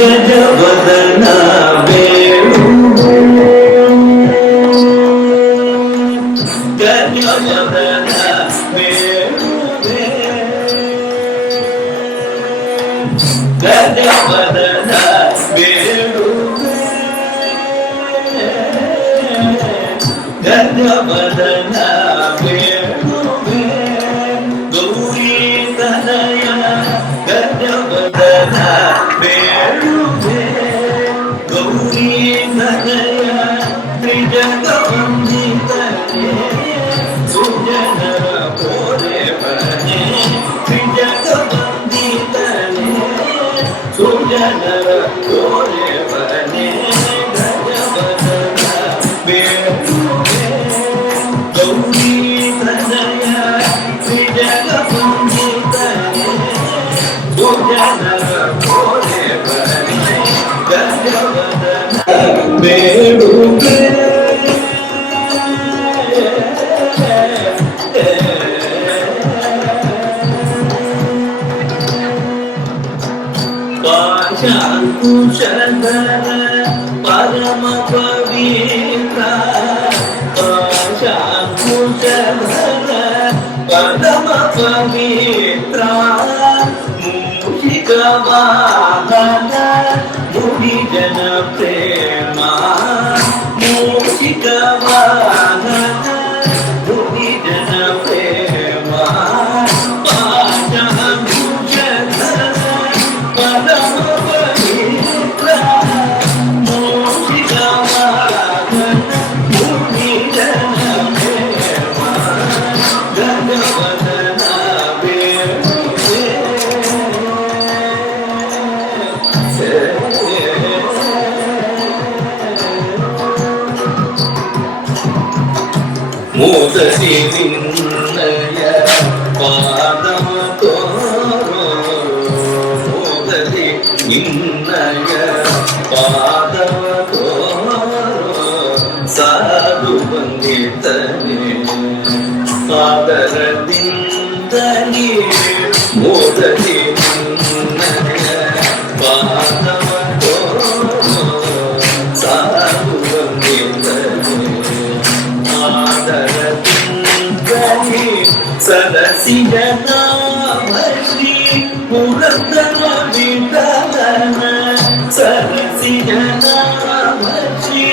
ಗಜವದನ ಬೇಡುವೆ ಗಜವದನ ಬೇಡುವೆ ಗಜವದನ ಬೇಡುವೆ ಗಜವದನ ಬೇಡುವೆ ಗೌರಿ ತನಯ ಗಜವದನ ಬೇಡುವೆ ಗೌರಿ ತನಯ ತ್ರಿಜಗವಂದಿತನೇ ಸುಜನರ ಪೋರೆ ಬನೆ ತ್ರಿಜಗವಂದಿತನೇ ಸುಜನರ ಪೋರೆ ಬನೆ ಗಜವದನ ಬೇಡುವೆ ಗೌರಿ ತನಯ ತ್ರಿಜಗವಂದಿತನೇ ಸುಜನರ ಪೋರೆ ಬನೆ ಗಜವದನ ಬೇಡುವೆ ಪಾಶಾಂಕುಶಧರ ಪರಮ ಪವಿತ್ರ ಪಾಶಾಂಕುಶಧರ ಪರಮ ಪವಿತ್ರ ಮೂಷಿಕ ವಾಹನ ಮುನಿ ಜನ ಪ್ರೇಮ ಮೂಷಿಕ ವಾಹನ ಮುನಿ ಜನ ಪ್ರೇಮ ಪಾಶಾಂಕುಶಧರ ಪರಮ ಪವಿತ್ರ ಮೂಷಿಕ ವಾಹನ ಮುನಿ ಜನ ಪ್ರೇಮ ಗಜವದನ ಬೇಡುವೆ ಮೋದರಿ ನಿನ್ನಯ ಪಾದವ ತೋರೋ ಮೋದರಿ ನಿನ್ನಯ ಪಾದವ ತೋರೋ ಸಾಧು ಬಂದಿತನೆ ಪಾದರದಿಂದಲೇ ಮೋದರಿ ನಿನ್ನಯ ಪಾದವ ತೋರೋ ಸಾಧು ಬಂದಿತನೆ ಆದರದಿಂದಲೇ ಸರಸಿಯ ನಾಮ ಶ್ರೀ ಪುರಂದರ ವಿಠಲನ ಸರಸಿಯ ನಾಮ ಶ್ರೀ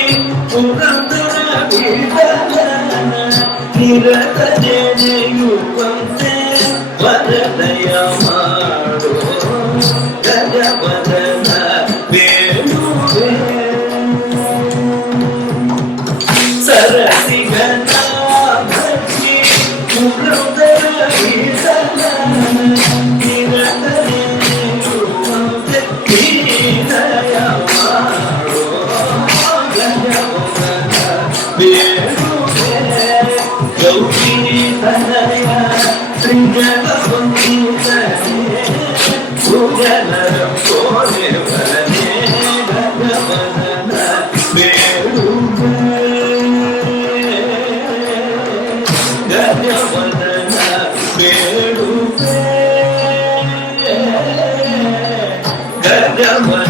ಪುರಂದರ ವಿಠಲನ ನಿರತ ನೆನೆಯುವಂತೆ ವರದಯ ಮಾಡೋ ಗಜವದನ ಬೇಡುವೆ ಸರಸಿಗನ ಭಕ್ತಿ ಪುರಂದರ ವಿಠಲನ ನಿರತ ನೆನೆಯುವಂತೆ ಹೀನಯ ಮಾಡೋ ಗಜವದನ ಬೇಡುವೆ ಗೌರಿ ತನಯ ತ್ರಿಜಗವಂದಿತನೇ ಸುಜನರ ಪೋರೆ ಬನೆ ಗಜವದನ ಬೇಡುವೆ ಗಜವದನ ಬೇಡುವೆ ಗಜವದನ